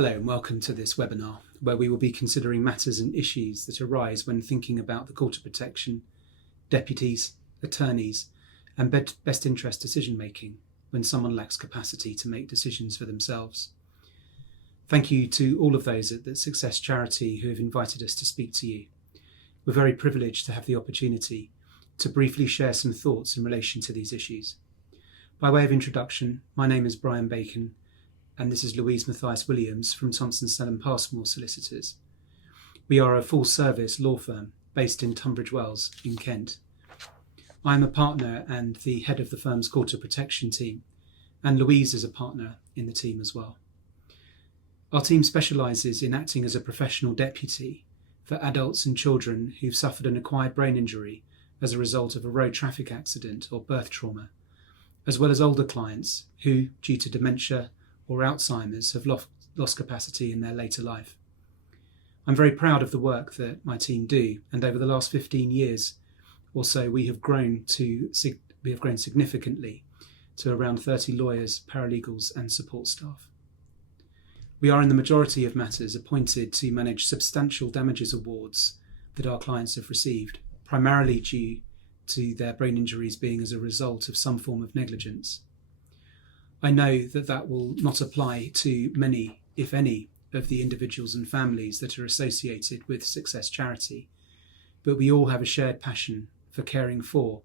Hello and welcome to this webinar where we will be considering matters and issues that arise when thinking about the Court of Protection, deputies, attorneys and best interest decision making when someone lacks capacity to make decisions for themselves. Thank you to all of those at the Success Charity who have invited us to speak to you. We're very privileged to have the opportunity to briefly share some thoughts in relation to these issues. By way of introduction, my name is Brian Bacon and this is Louise Mathias Williams from Thompson Snell & Passmore Solicitors. We are a full-service law firm based in Tunbridge Wells in Kent. I am a partner and the head of the firm's Court of Protection team, and Louise is a partner in the team as well. Our team specialises in acting as a professional deputy for adults and children who've suffered an acquired brain injury as a result of a road traffic accident or birth trauma, as well as older clients who, due to dementia or Alzheimer's, have lost capacity in their later life. I'm very proud of the work that my team do, and over the last 15 years or so we have grown significantly to around 30 lawyers, paralegals and support staff. We are in the majority of matters appointed to manage substantial damages awards that our clients have received, primarily due to their brain injuries being as a result of some form of negligence. I know that that will not apply to many, if any, of the individuals and families that are associated with Success Charity, but we all have a shared passion for caring for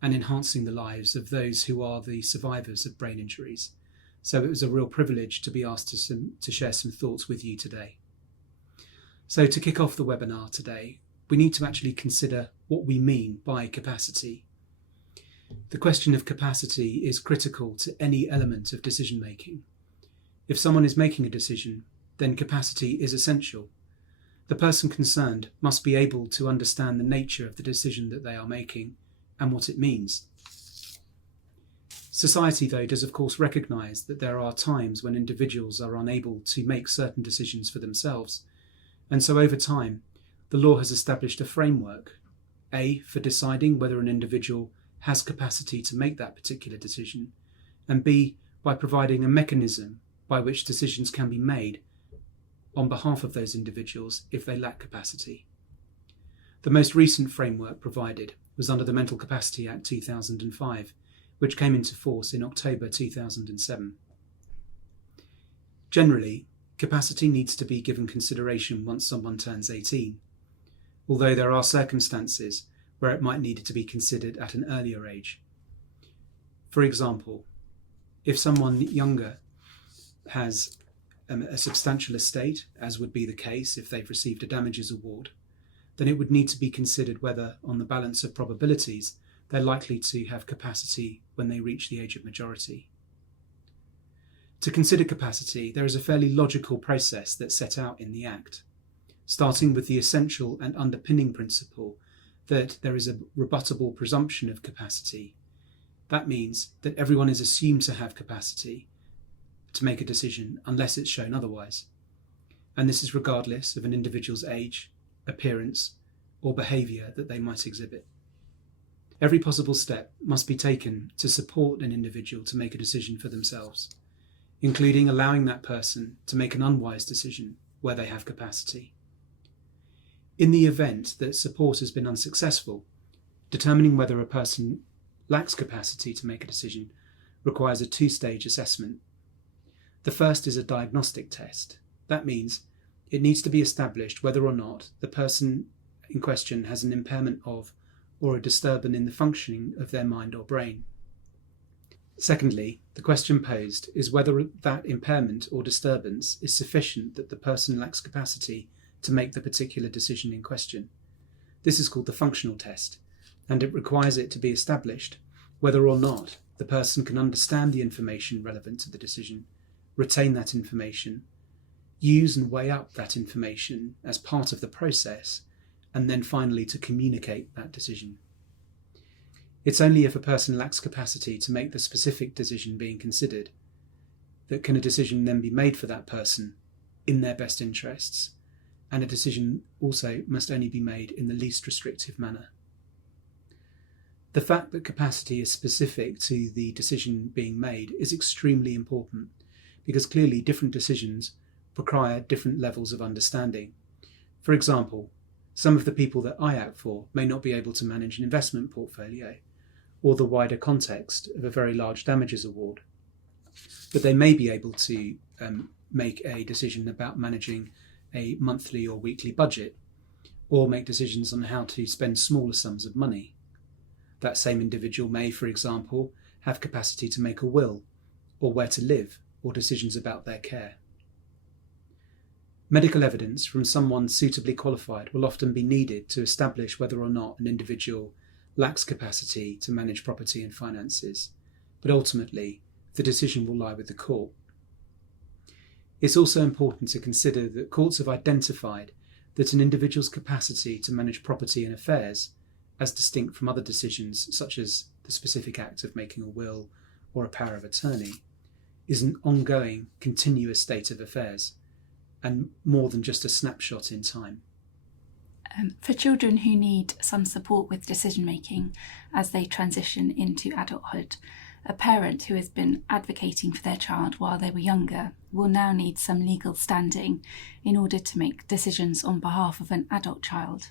and enhancing the lives of those who are the survivors of brain injuries. So it was a real privilege to be asked to share some thoughts with you today. So to kick off the webinar today, we need to actually consider what we mean by capacity. The question of capacity is critical to any element of decision making. If someone is making a decision, then capacity is essential. The person concerned must be able to understand the nature of the decision that they are making and what it means. Society, though, does of course recognise that there are times when individuals are unable to make certain decisions for themselves, and so over time the law has established a framework, A, for deciding whether an individual has capacity to make that particular decision, and B, by providing a mechanism by which decisions can be made on behalf of those individuals if they lack capacity. The most recent framework provided was under the Mental Capacity Act 2005, which came into force in October 2007. Generally, capacity needs to be given consideration once someone turns 18, although there are circumstances where it might need to be considered at an earlier age. For example, if someone younger has a substantial estate, as would be the case if they've received a damages award, then it would need to be considered whether, on the balance of probabilities, they're likely to have capacity when they reach the age of majority. To consider capacity, there is a fairly logical process that's set out in the Act, starting with the essential and underpinning principle that there is a rebuttable presumption of capacity. That means that everyone is assumed to have capacity to make a decision unless it's shown otherwise. And this is regardless of an individual's age, appearance, or behaviour that they might exhibit. Every possible step must be taken to support an individual to make a decision for themselves, including allowing that person to make an unwise decision where they have capacity. In the event that support has been unsuccessful, determining whether a person lacks capacity to make a decision requires a two-stage assessment. The first is a diagnostic test. That means it needs to be established whether or not the person in question has an impairment of or a disturbance in the functioning of their mind or brain. Secondly, the question posed is whether that impairment or disturbance is sufficient that the person lacks capacity to make the particular decision in question. This is called the functional test, and it requires it to be established whether or not the person can understand the information relevant to the decision, retain that information, use and weigh up that information as part of the process, and then finally to communicate that decision. It's only if a person lacks capacity to make the specific decision being considered that can a decision then be made for that person in their best interests, and a decision also must only be made in the least restrictive manner. The fact that capacity is specific to the decision being made is extremely important, because clearly different decisions require different levels of understanding. For example, some of the people that I act for may not be able to manage an investment portfolio or the wider context of a very large damages award, but they may be able to make a decision about managing a monthly or weekly budget, or make decisions on how to spend smaller sums of money. That same individual may, for example, have capacity to make a will, or where to live, or decisions about their care. Medical evidence from someone suitably qualified will often be needed to establish whether or not an individual lacks capacity to manage property and finances, but ultimately the decision will lie with the court. It's also important to consider that courts have identified that an individual's capacity to manage property and affairs, as distinct from other decisions such as the specific act of making a will or a power of attorney, is an ongoing, continuous state of affairs, and more than just a snapshot in time. For children who need some support with decision making as they transition into adulthood, a parent who has been advocating for their child while they were younger will now need some legal standing in order to make decisions on behalf of an adult child.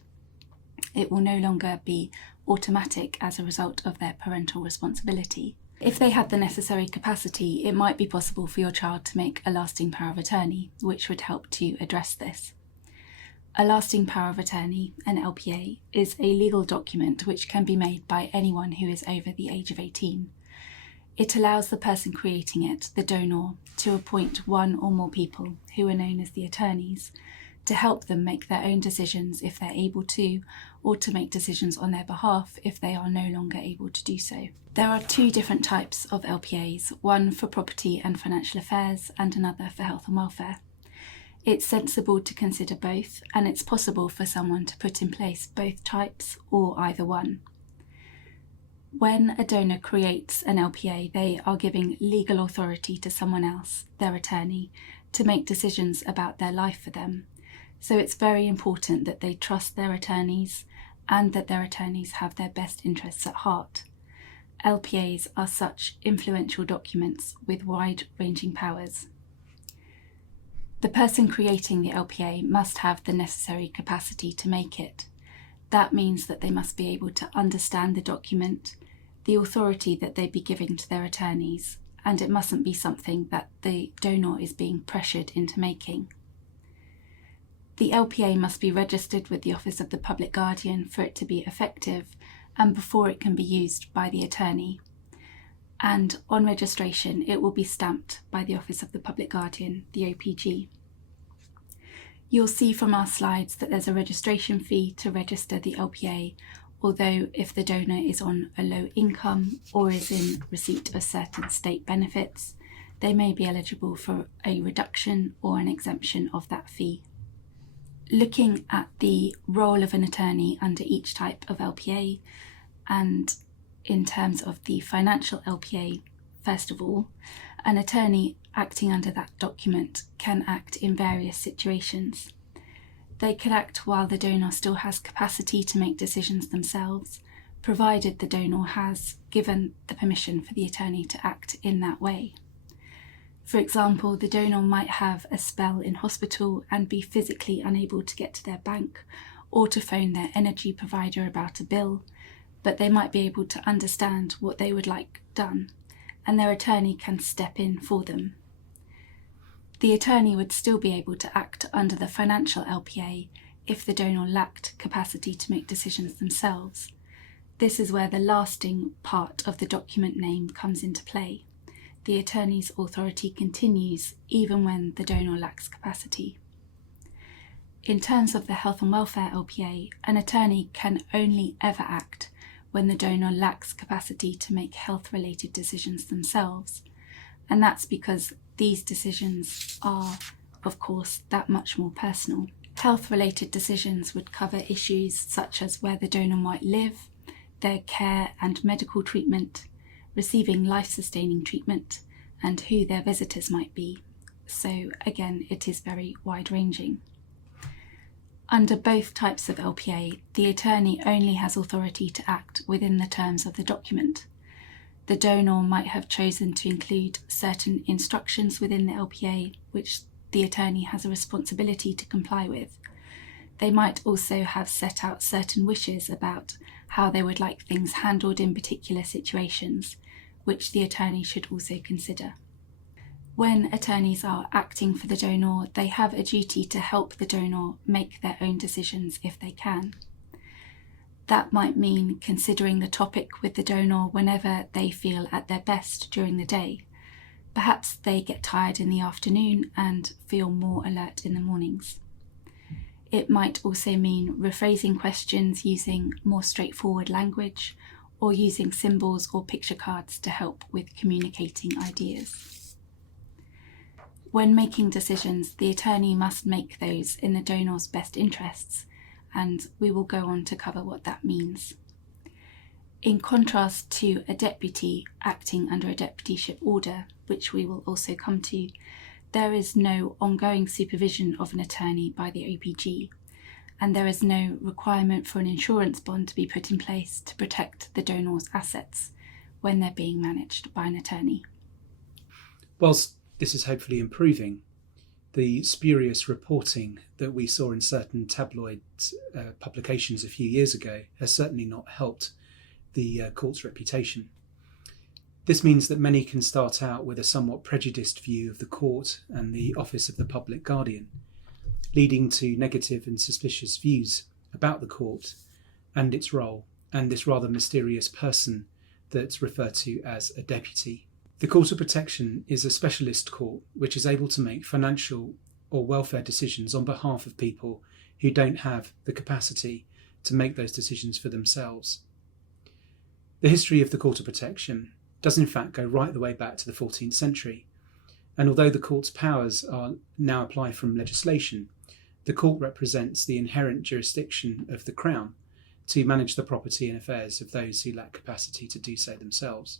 It will no longer be automatic as a result of their parental responsibility. If they had the necessary capacity, it might be possible for your child to make a lasting power of attorney, which would help to address this. A lasting power of attorney, an LPA, is a legal document which can be made by anyone who is over the age of 18. It allows the person creating it, the donor, to appoint one or more people, who are known as the attorneys, to help them make their own decisions if they're able to, or to make decisions on their behalf if they are no longer able to do so. There are two different types of LPAs, one for property and financial affairs and another for health and welfare. It's sensible to consider both, and it's possible for someone to put in place both types or either one. When a donor creates an LPA, they are giving legal authority to someone else, their attorney, to make decisions about their life for them. So it's very important that they trust their attorneys and that their attorneys have their best interests at heart. LPAs are such influential documents with wide-ranging powers. The person creating the LPA must have the necessary capacity to make it. That means that they must be able to understand the document, the authority that they'd be giving to their attorneys, and it mustn't be something that the donor is being pressured into making. The LPA must be registered with the Office of the Public Guardian for it to be effective and before it can be used by the attorney. And on registration, it will be stamped by the Office of the Public Guardian, the OPG. You'll see from our slides that there's a registration fee to register the LPA, although if the donor is on a low income or is in receipt of certain state benefits, they may be eligible for a reduction or an exemption of that fee. Looking at the role of an attorney under each type of LPA, and in terms of the financial LPA, first of all, an attorney acting under that document can act in various situations. They can act while the donor still has capacity to make decisions themselves, provided the donor has given the permission for the attorney to act in that way. For example, the donor might have a spell in hospital and be physically unable to get to their bank or to phone their energy provider about a bill, but they might be able to understand what they would like done, and their attorney can step in for them. The attorney would still be able to act under the financial LPA if the donor lacked capacity to make decisions themselves. This is where the lasting part of the document name comes into play. The attorney's authority continues even when the donor lacks capacity. In terms of the health and welfare LPA, an attorney can only ever act when the donor lacks capacity to make health-related decisions themselves, and that's because these decisions are, of course, that much more personal. Health-related decisions would cover issues such as where the donor might live, their care and medical treatment, receiving life-sustaining treatment, and who their visitors might be. So again, it is very wide-ranging. Under both types of LPA, the attorney only has authority to act within the terms of the document. The donor might have chosen to include certain instructions within the LPA, which the attorney has a responsibility to comply with. They might also have set out certain wishes about how they would like things handled in particular situations, which the attorney should also consider. When attorneys are acting for the donor, they have a duty to help the donor make their own decisions if they can. That might mean considering the topic with the donor whenever they feel at their best during the day. Perhaps they get tired in the afternoon and feel more alert in the mornings. It might also mean rephrasing questions using more straightforward language, or using symbols or picture cards to help with communicating ideas. When making decisions, the attorney must make those in the donor's best interests, and we will go on to cover what that means. In contrast to a deputy acting under a deputyship order, which we will also come to, there is no ongoing supervision of an attorney by the OPG, and there is no requirement for an insurance bond to be put in place to protect the donor's assets when they're being managed by an attorney. Whilst this is hopefully improving, the spurious reporting that we saw in certain tabloid publications a few years ago has certainly not helped the court's reputation. This means that many can start out with a somewhat prejudiced view of the court and the office of the public guardian, leading to negative and suspicious views about the court and its role and this rather mysterious person that's referred to as a deputy. The Court of Protection is a specialist court which is able to make financial or welfare decisions on behalf of people who don't have the capacity to make those decisions for themselves. The history of the Court of Protection does in fact go right the way back to the 14th century, and although the court's powers are now applied from legislation, the court represents the inherent jurisdiction of the Crown to manage the property and affairs of those who lack capacity to do so themselves.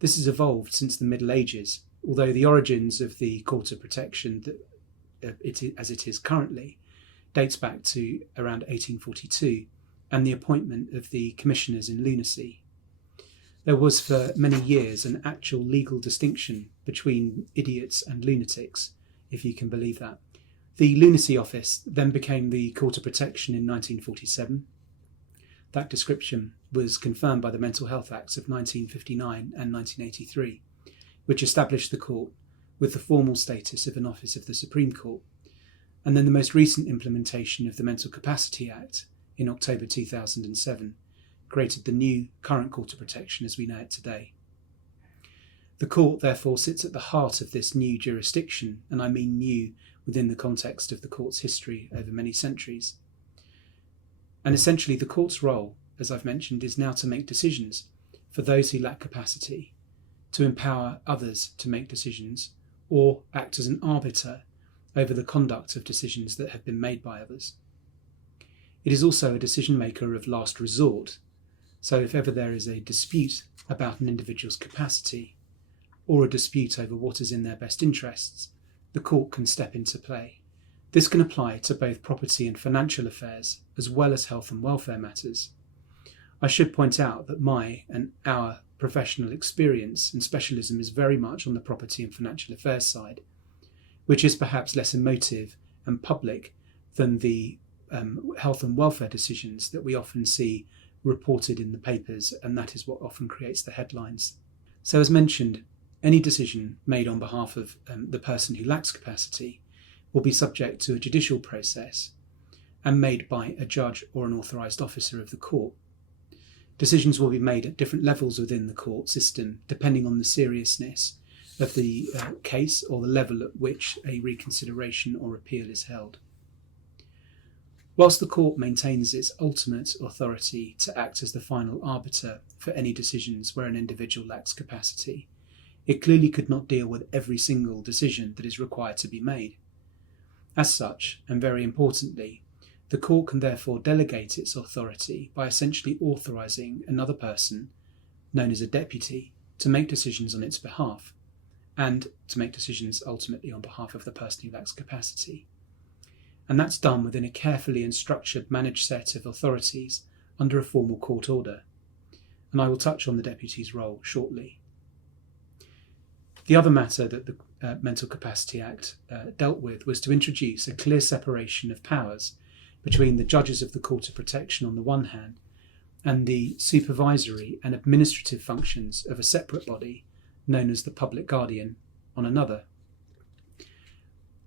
This has evolved since the Middle Ages, although the origins of the Court of Protection as it is currently dates back to around 1842 and the appointment of the commissioners in lunacy. There was for many years an actual legal distinction between idiots and lunatics, if you can believe that. The Lunacy Office then became the Court of Protection in 1947. That description was confirmed by the Mental Health Acts of 1959 and 1983, which established the court with the formal status of an office of the Supreme Court, and then the most recent implementation of the Mental Capacity Act in October 2007 created the new current Court of Protection as we know it today. The court therefore sits at the heart of this new jurisdiction, and I mean new within the context of the court's history over many centuries. And essentially the court's role, as I've mentioned, is now to make decisions for those who lack capacity, to empower others to make decisions, or act as an arbiter over the conduct of decisions that have been made by others. It is also a decision maker of last resort, so if ever there is a dispute about an individual's capacity, or a dispute over what is in their best interests, the court can step into play. This can apply to both property and financial affairs, as well as health and welfare matters. I should point out that my and our professional experience and specialism is very much on the property and financial affairs side, which is perhaps less emotive and public than the health and welfare decisions that we often see reported in the papers, and that is what often creates the headlines. So as mentioned, any decision made on behalf of the person who lacks capacity will be subject to a judicial process and made by a judge or an authorised officer of the court. Decisions will be made at different levels within the court system, depending on the seriousness of the case or the level at which a reconsideration or appeal is held. Whilst the court maintains its ultimate authority to act as the final arbiter for any decisions where an individual lacks capacity, it clearly could not deal with every single decision that is required to be made. As such, and very importantly, the court can therefore delegate its authority by essentially authorising another person, known as a deputy, to make decisions on its behalf, and to make decisions ultimately on behalf of the person who lacks capacity. And that's done within a carefully and structured managed set of authorities under a formal court order. And I will touch on the deputy's role shortly. The other matter that the Mental Capacity Act dealt with was to introduce a clear separation of powers between the judges of the Court of Protection on the one hand and the supervisory and administrative functions of a separate body known as the Public Guardian on another.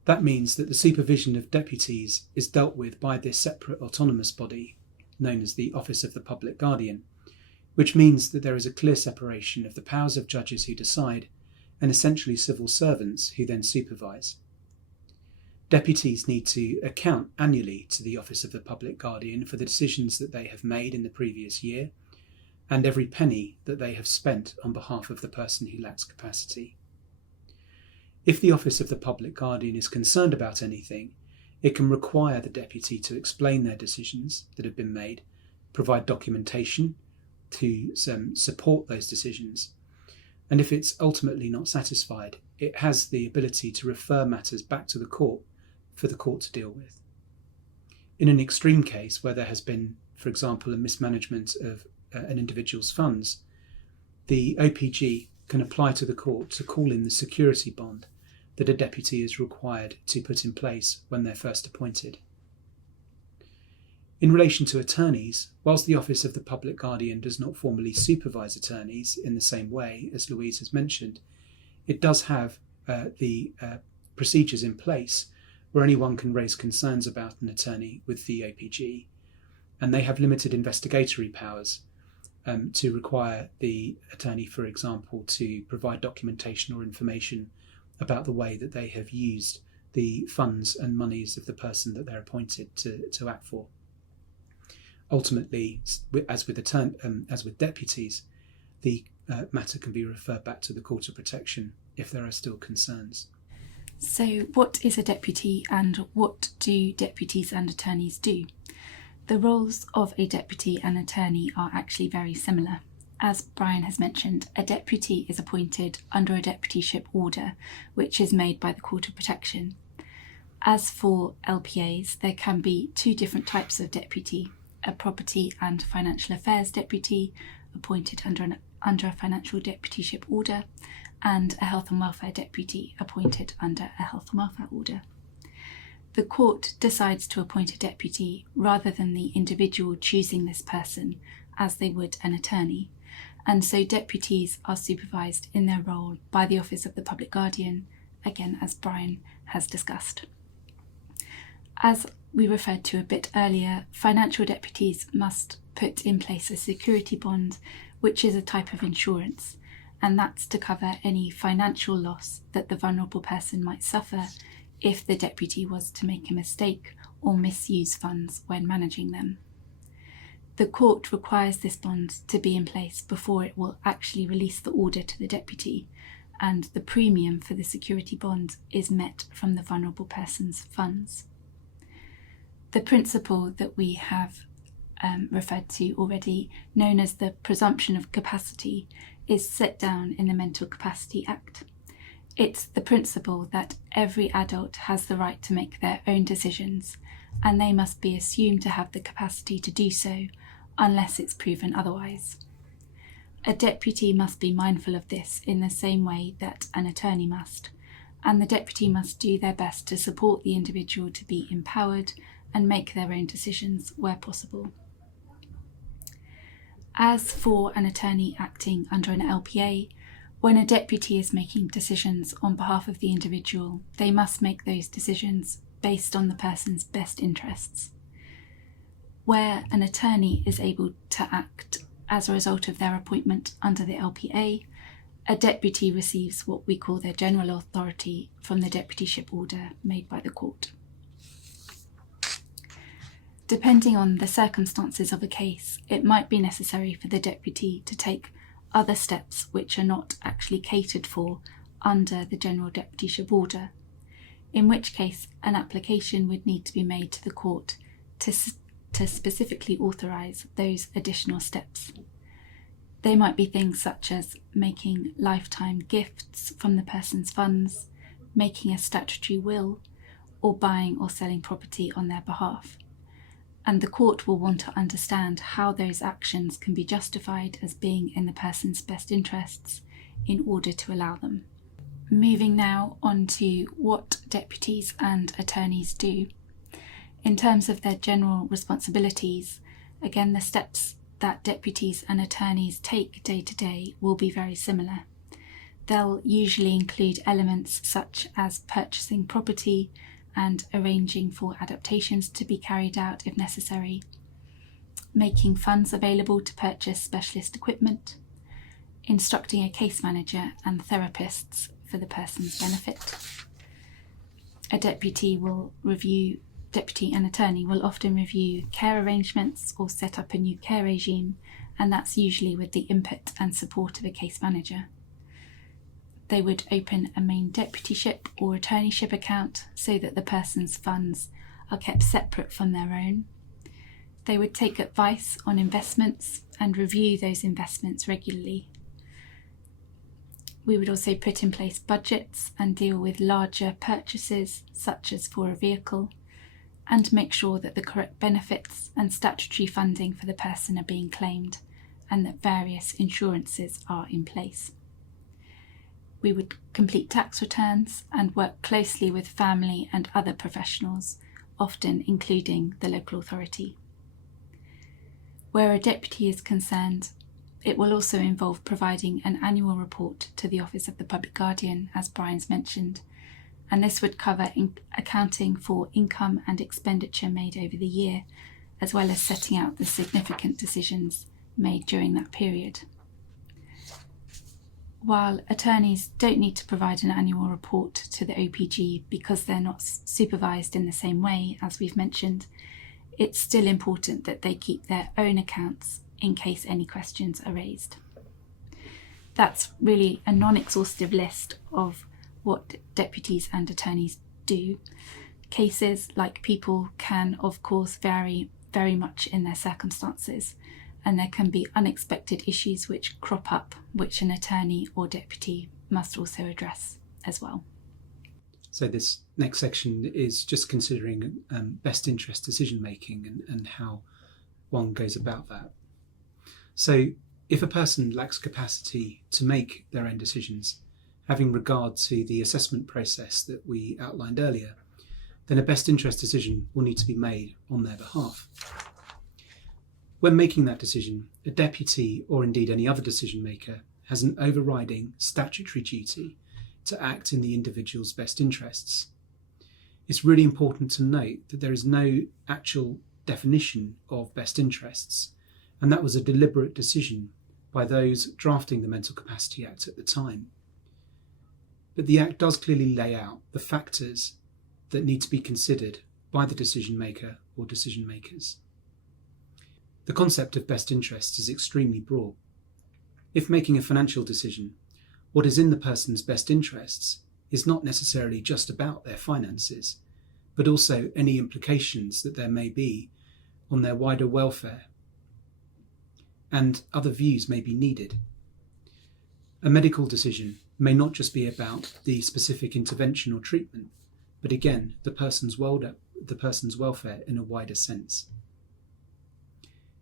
That means that the supervision of deputies is dealt with by this separate autonomous body known as the Office of the Public Guardian, which means that there is a clear separation of the powers of judges who decide and essentially civil servants who then supervise. Deputies need to account annually to the Office of the Public Guardian for the decisions that they have made in the previous year and every penny that they have spent on behalf of the person who lacks capacity. If the Office of the Public Guardian is concerned about anything, it can require the deputy to explain their decisions that have been made, provide documentation to support those decisions, and if it's ultimately not satisfied, it has the ability to refer matters back to the court for the court to deal with. In an extreme case where there has been, for example, a mismanagement of an individual's funds, the OPG can apply to the court to call in the security bond that a deputy is required to put in place when they're first appointed. In relation to attorneys, whilst the Office of the Public Guardian does not formally supervise attorneys in the same way as Louise has mentioned, it does have the procedures in place where anyone can raise concerns about an attorney with the OPG, and they have limited investigatory powers to require the attorney, for example, to provide documentation or information about the way that they have used the funds and monies of the person that they're appointed to act for. Ultimately, as with deputies, the matter can be referred back to the Court of Protection if there are still concerns. So what is a deputy and what do deputies and attorneys do? The roles of a deputy and attorney are actually very similar. As Brian has mentioned, a deputy is appointed under a deputyship order, which is made by the Court of Protection. As for LPAs, there can be two different types of deputy: a property and financial affairs deputy appointed under a financial deputyship order, and a health and welfare deputy appointed under a health and welfare order. The court decides to appoint a deputy rather than the individual choosing this person, as they would an attorney, and so deputies are supervised in their role by the Office of the Public Guardian, again as Brian has discussed. As we referred to a bit earlier, financial deputies must put in place a security bond, which is a type of insurance, and that's to cover any financial loss that the vulnerable person might suffer if the deputy was to make a mistake or misuse funds when managing them. The court requires this bond to be in place before it will actually release the order to the deputy, and the premium for the security bond is met from the vulnerable person's funds. The principle that we have referred to already, known as the presumption of capacity, is set down in the Mental Capacity Act. It's the principle that every adult has the right to make their own decisions, and they must be assumed to have the capacity to do so unless it's proven otherwise. A deputy must be mindful of this in the same way that an attorney must, and the deputy must do their best to support the individual to be empowered and make their own decisions where possible. As for an attorney acting under an LPA, when a deputy is making decisions on behalf of the individual, they must make those decisions based on the person's best interests. Where an attorney is able to act as a result of their appointment under the LPA, a deputy receives what we call their general authority from the deputyship order made by the court. Depending on the circumstances of a case, it might be necessary for the deputy to take other steps which are not actually catered for under the general deputyship order, in which case an application would need to be made to the court to specifically authorise those additional steps. They might be things such as making lifetime gifts from the person's funds, making a statutory will, or buying or selling property on their behalf. And the court will want to understand how those actions can be justified as being in the person's best interests in order to allow them. Moving now on to what deputies and attorneys do. In terms of their general responsibilities, again, the steps that deputies and attorneys take day to day will be very similar. They'll usually include elements such as purchasing property and arranging for adaptations to be carried out if necessary, making funds available to purchase specialist equipment, instructing a case manager and therapists for the person's benefit. A deputy and attorney will often review care arrangements or set up a new care regime, and that's usually with the input and support of a case manager. They would open a main deputyship or attorneyship account so that the person's funds are kept separate from their own. They would take advice on investments and review those investments regularly. We would also put in place budgets and deal with larger purchases, such as for a vehicle, and make sure that the correct benefits and statutory funding for the person are being claimed and that various insurances are in place. We would complete tax returns and work closely with family and other professionals, often including the local authority. Where a deputy is concerned, it will also involve providing an annual report to the Office of the Public Guardian, as Brian's mentioned, and this would cover accounting for income and expenditure made over the year, as well as setting out the significant decisions made during that period. While attorneys don't need to provide an annual report to the OPG because they're not supervised in the same way, as we've mentioned, it's still important that they keep their own accounts in case any questions are raised. That's really a non-exhaustive list of what deputies and attorneys do. Cases, like people, can of course vary very much in their circumstances, and there can be unexpected issues which crop up, which an attorney or deputy must also address as well. So this next section is just considering best interest decision making and how one goes about that. So if a person lacks capacity to make their own decisions, having regard to the assessment process that we outlined earlier, then a best interest decision will need to be made on their behalf. When making that decision, a deputy, or indeed any other decision maker, has an overriding statutory duty to act in the individual's best interests. It's really important to note that there is no actual definition of best interests, and that was a deliberate decision by those drafting the Mental Capacity Act at the time. But the Act does clearly lay out the factors that need to be considered by the decision maker or decision makers. The concept of best interests is extremely broad. If making a financial decision, what is in the person's best interests is not necessarily just about their finances, but also any implications that there may be on their wider welfare, and other views may be needed. A medical decision may not just be about the specific intervention or treatment, but again, the person's welfare in a wider sense.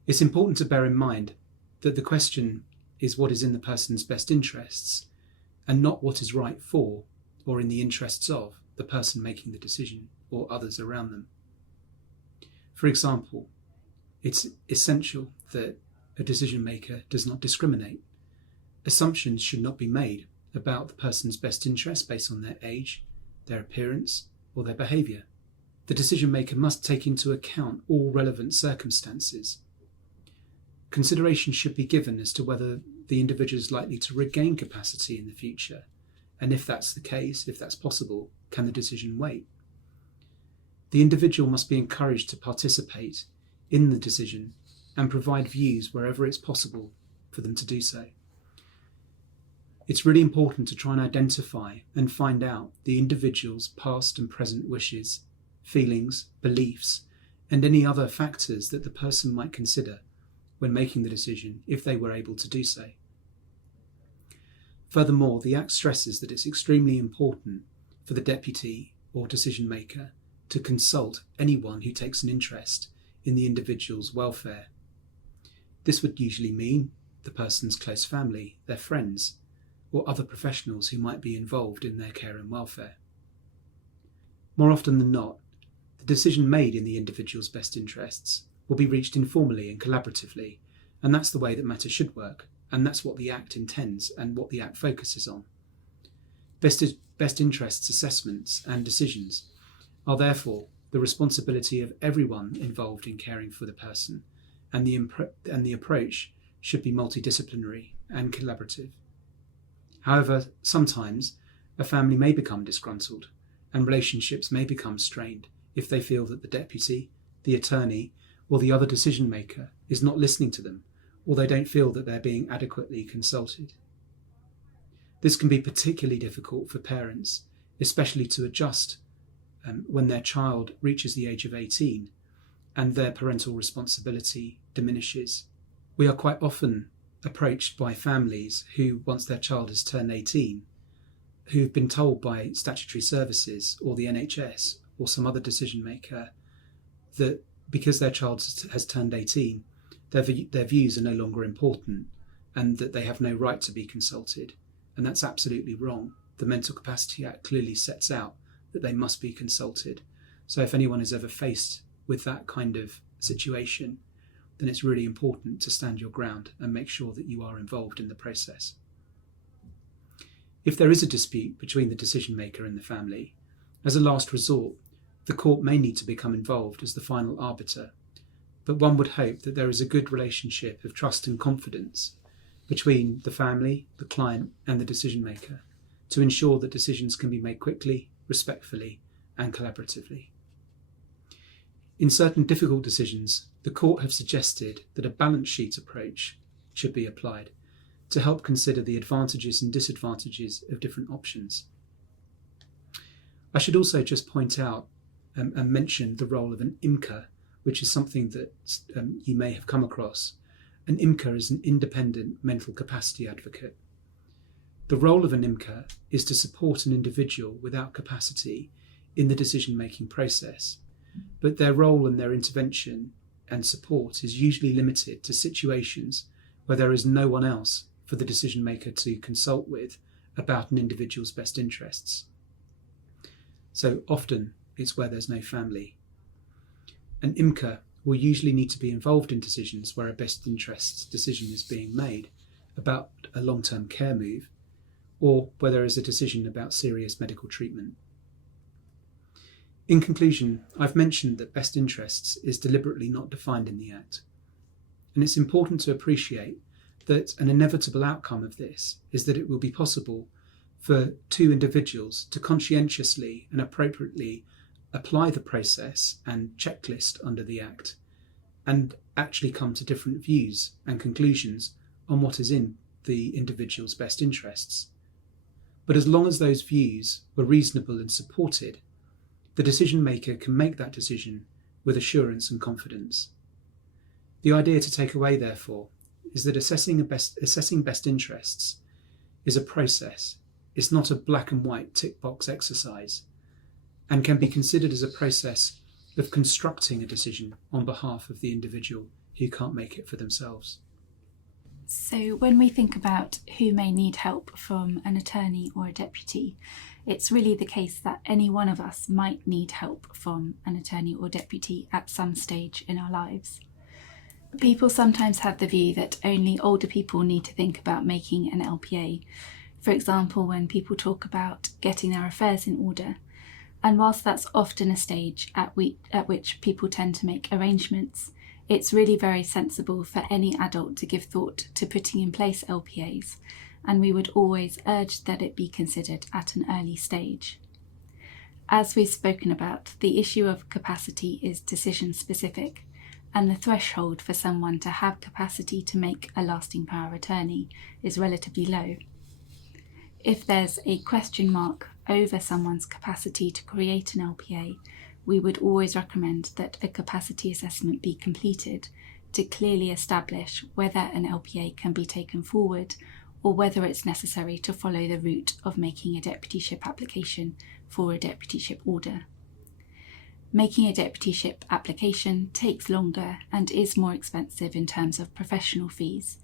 It's important to bear in mind that the question is what is in the person's best interests, and not what is right for or in the interests of the person making the decision or others around them. For example, it's essential that a decision maker does not discriminate. Assumptions should not be made about the person's best interest based on their age, their appearance, or their behaviour. The decision maker must take into account all relevant circumstances. Consideration should be given as to whether the individual is likely to regain capacity in the future, and if that's the case, if that's possible, can the decision wait? The individual must be encouraged to participate in the decision and provide views wherever it's possible for them to do so. It's really important to try and identify and find out the individual's past and present wishes, feelings, beliefs, and any other factors that the person might consider when making the decision, if they were able to do so. Furthermore, the Act stresses that it's extremely important for the deputy or decision maker to consult anyone who takes an interest in the individual's welfare. This would usually mean the person's close family, their friends, or other professionals who might be involved in their care and welfare. More often than not, the decision made in the individual's best interests will be reached informally and collaboratively, and that's the way that matters should work, and that's what the Act intends and what the Act focuses on. Best interests assessments and decisions are therefore the responsibility of everyone involved in caring for the person, and the approach should be multidisciplinary and collaborative. However, sometimes a family may become disgruntled and relationships may become strained if they feel that the deputy, the attorney, or the other decision maker is not listening to them, or they don't feel that they're being adequately consulted. This can be particularly difficult for parents, especially to adjust when their child reaches the age of 18 and their parental responsibility diminishes. We are quite often approached by families who, once their child has turned 18, who've been told by statutory services or the NHS or some other decision maker that because their child has turned 18, their views are no longer important and that they have no right to be consulted. And that's absolutely wrong. The Mental Capacity Act clearly sets out that they must be consulted. So if anyone is ever faced with that kind of situation, then it's really important to stand your ground and make sure that you are involved in the process. If there is a dispute between the decision maker and the family, as a last resort, the court may need to become involved as the final arbiter, but one would hope that there is a good relationship of trust and confidence between the family, the client, and the decision maker to ensure that decisions can be made quickly, respectfully, and collaboratively. In certain difficult decisions, the court have suggested that a balance sheet approach should be applied to help consider the advantages and disadvantages of different options. I should also just point out and mention the role of an IMCA, which is something that you may have come across. An IMCA is an independent mental capacity advocate. The role of an IMCA is to support an individual without capacity in the decision-making process, but their role and their intervention and support is usually limited to situations where there is no one else for the decision maker to consult with about an individual's best interests. So often it's where there's no family. An IMCA will usually need to be involved in decisions where a best interests decision is being made about a long-term care move, or where there is a decision about serious medical treatment. In conclusion, I've mentioned that best interests is deliberately not defined in the Act, and it's important to appreciate that an inevitable outcome of this is that it will be possible for two individuals to conscientiously and appropriately apply the process and checklist under the Act and actually come to different views and conclusions on what is in the individual's best interests. But as long as those views were reasonable and supported, the decision maker can make that decision with assurance and confidence. The idea to take away, therefore, is that assessing best interests is a process. It's not a black and white tick box exercise, and can be considered as a process of constructing a decision on behalf of the individual who can't make it for themselves. So when we think about who may need help from an attorney or a deputy, it's really the case that any one of us might need help from an attorney or deputy at some stage in our lives. People sometimes have the view that only older people need to think about making an LPA. For example, when people talk about getting their affairs in order. And whilst that's often a stage at which people tend to make arrangements, it's really very sensible for any adult to give thought to putting in place LPAs, and we would always urge that it be considered at an early stage. As we've spoken about, the issue of capacity is decision specific, and the threshold for someone to have capacity to make a lasting power of attorney is relatively low. If there's a question mark over someone's capacity to create an LPA, we would always recommend that a capacity assessment be completed to clearly establish whether an LPA can be taken forward or whether it's necessary to follow the route of making a deputyship application for a deputyship order. Making a deputyship application takes longer and is more expensive in terms of professional fees,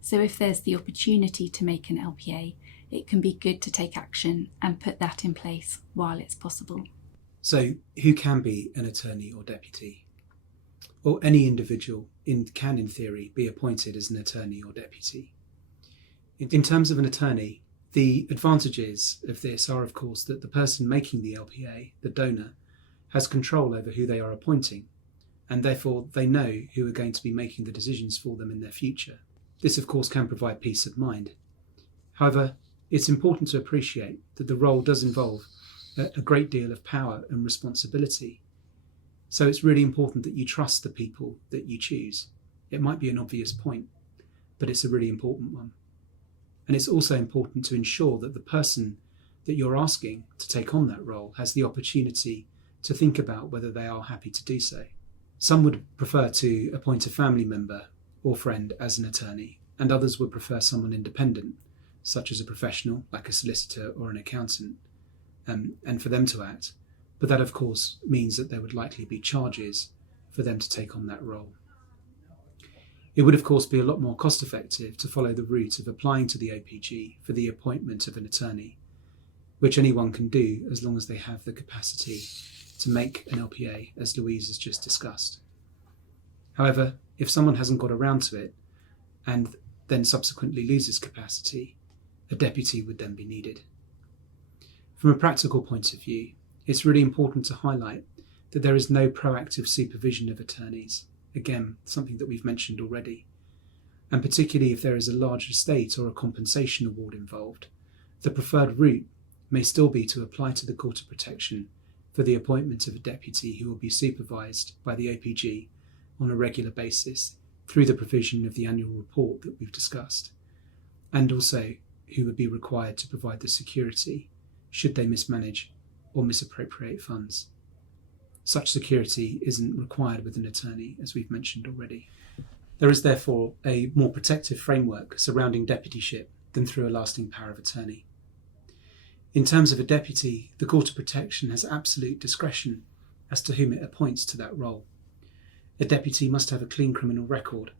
so if there's the opportunity to make an LPA, it can be good to take action and put that in place while it's possible. So, who can be an attorney or deputy? Or any individual can, in theory, be appointed as an attorney or deputy. In terms of an attorney, the advantages of this are, of course, that the person making the LPA, the donor, has control over who they are appointing, and therefore they know who are going to be making the decisions for them in their future. This, of course, can provide peace of mind. However, it's important to appreciate that the role does involve a great deal of power and responsibility. So it's really important that you trust the people that you choose. It might be an obvious point, but it's a really important one. And it's also important to ensure that the person that you're asking to take on that role has the opportunity to think about whether they are happy to do so. Some would prefer to appoint a family member or friend as an attorney, and others would prefer someone independent, such as a professional like a solicitor or an accountant, and for them to act. But that, of course, means that there would likely be charges for them to take on that role. It would, of course, be a lot more cost effective to follow the route of applying to the OPG for the appointment of an attorney, which anyone can do as long as they have the capacity to make an LPA, as Louise has just discussed. However, if someone hasn't got around to it and then subsequently loses capacity, a deputy would then be needed. From a practical point of view, it's really important to highlight that there is no proactive supervision of attorneys. Again, something that we've mentioned already. And particularly if there is a large estate or a compensation award involved, the preferred route may still be to apply to the Court of Protection for the appointment of a deputy who will be supervised by the OPG on a regular basis through the provision of the annual report that we've discussed, and also who would be required to provide the security should they mismanage or misappropriate funds. Such security isn't required with an attorney, as we've mentioned already. There is therefore a more protective framework surrounding deputyship than through a lasting power of attorney. In terms of a deputy, the Court of Protection has absolute discretion as to whom it appoints to that role. A deputy must have a clean criminal record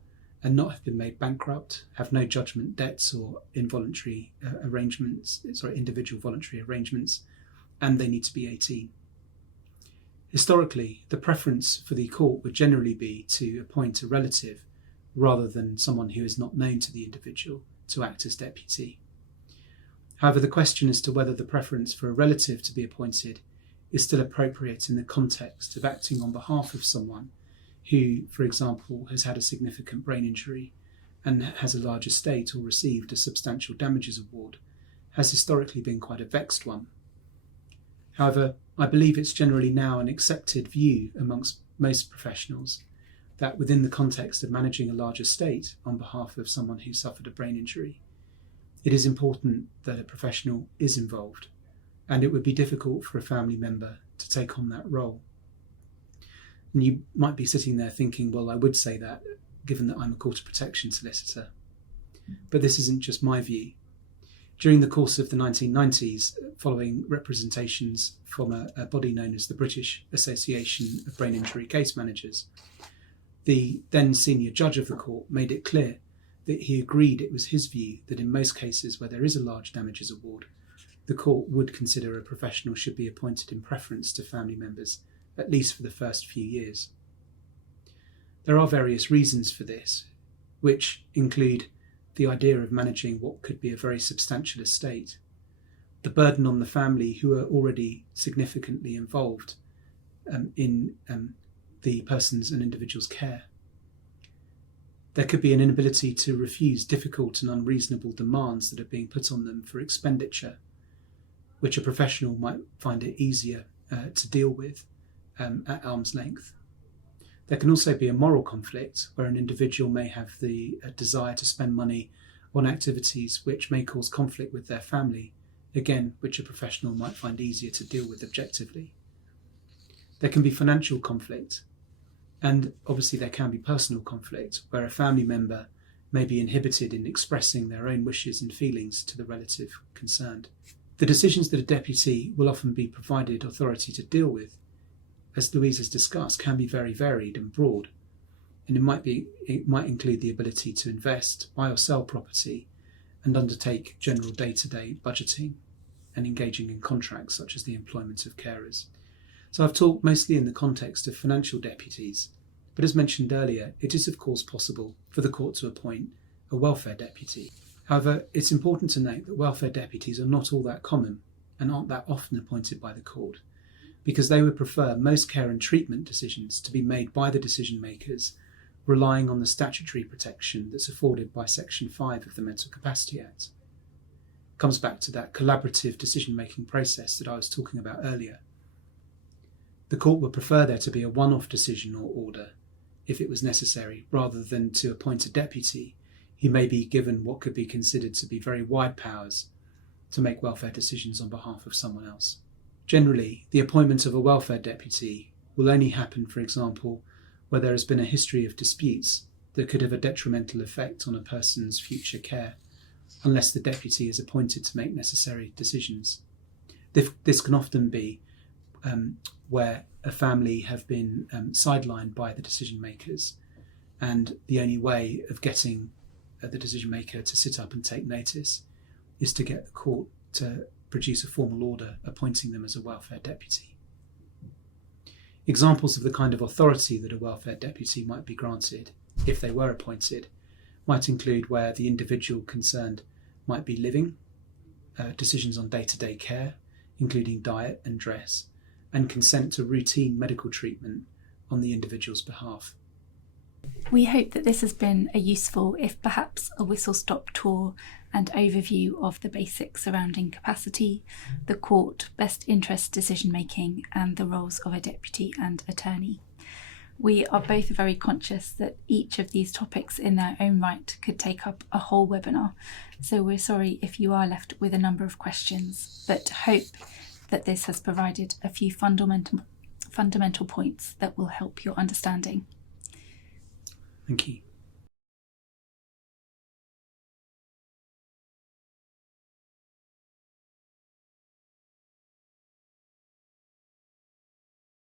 and not have been made bankrupt, have no judgment debts or individual voluntary arrangements, and they need to be 18. Historically, the preference for the court would generally be to appoint a relative rather than someone who is not known to the individual to act as deputy. However, the question as to whether the preference for a relative to be appointed is still appropriate in the context of acting on behalf of someone who, for example, has had a significant brain injury and has a large estate or received a substantial damages award, has historically been quite a vexed one. However, I believe it's generally now an accepted view amongst most professionals that within the context of managing a large estate on behalf of someone who suffered a brain injury, it is important that a professional is involved, and it would be difficult for a family member to take on that role. And you might be sitting there thinking, well, I would say that given that I'm a Court of Protection solicitor. But this isn't just my view. During the course of the 1990s, following representations from a body known as the British Association of Brain Injury Case Managers, the then senior judge of the court made it clear that he agreed it was his view that in most cases where there is a large damages award, the court would consider a professional should be appointed in preference to family members, at least for the first few years. There are various reasons for this, which include the idea of managing what could be a very substantial estate, the burden on the family who are already significantly involved in the person's and individual's care. There could be an inability to refuse difficult and unreasonable demands that are being put on them for expenditure, which a professional might find it easier to deal with at arm's length. There can also be a moral conflict where an individual may have the desire to spend money on activities which may cause conflict with their family, again, which a professional might find easier to deal with objectively. There can be financial conflict, and obviously there can be personal conflict where a family member may be inhibited in expressing their own wishes and feelings to the relative concerned. The decisions that a deputy will often be provided authority to deal with, as Louise has discussed, can be very varied and broad, and it might include the ability to invest, buy or sell property, and undertake general day-to-day budgeting and engaging in contracts such as the employment of carers. So I've talked mostly in the context of financial deputies, but as mentioned earlier, it is of course possible for the court to appoint a welfare deputy. However, it's important to note that welfare deputies are not all that common and aren't that often appointed by the court, because they would prefer most care and treatment decisions to be made by the decision makers, relying on the statutory protection that's afforded by Section 5 of the Mental Capacity Act. It comes back to that collaborative decision-making process that I was talking about earlier. The court would prefer there to be a one-off decision or order, if it was necessary, rather than to appoint a deputy who may be given what could be considered to be very wide powers to make welfare decisions on behalf of someone else. Generally, the appointment of a welfare deputy will only happen, for example, where there has been a history of disputes that could have a detrimental effect on a person's future care, unless the deputy is appointed to make necessary decisions. This can often be where a family have been sidelined by the decision makers, and the only way of getting the decision maker to sit up and take notice is to get the court to produce a formal order appointing them as a welfare deputy. Examples of the kind of authority that a welfare deputy might be granted, if they were appointed, might include where the individual concerned might be living, decisions on day-to-day care, including diet and dress, and consent to routine medical treatment on the individual's behalf. We hope that this has been a useful, if perhaps a whistle-stop tour and overview of the basics surrounding capacity, the court, best interest decision-making, and the roles of a deputy and attorney. We are both very conscious that each of these topics in their own right could take up a whole webinar, so we're sorry if you are left with a number of questions, but hope that this has provided a few fundamental points that will help your understanding. Thank you.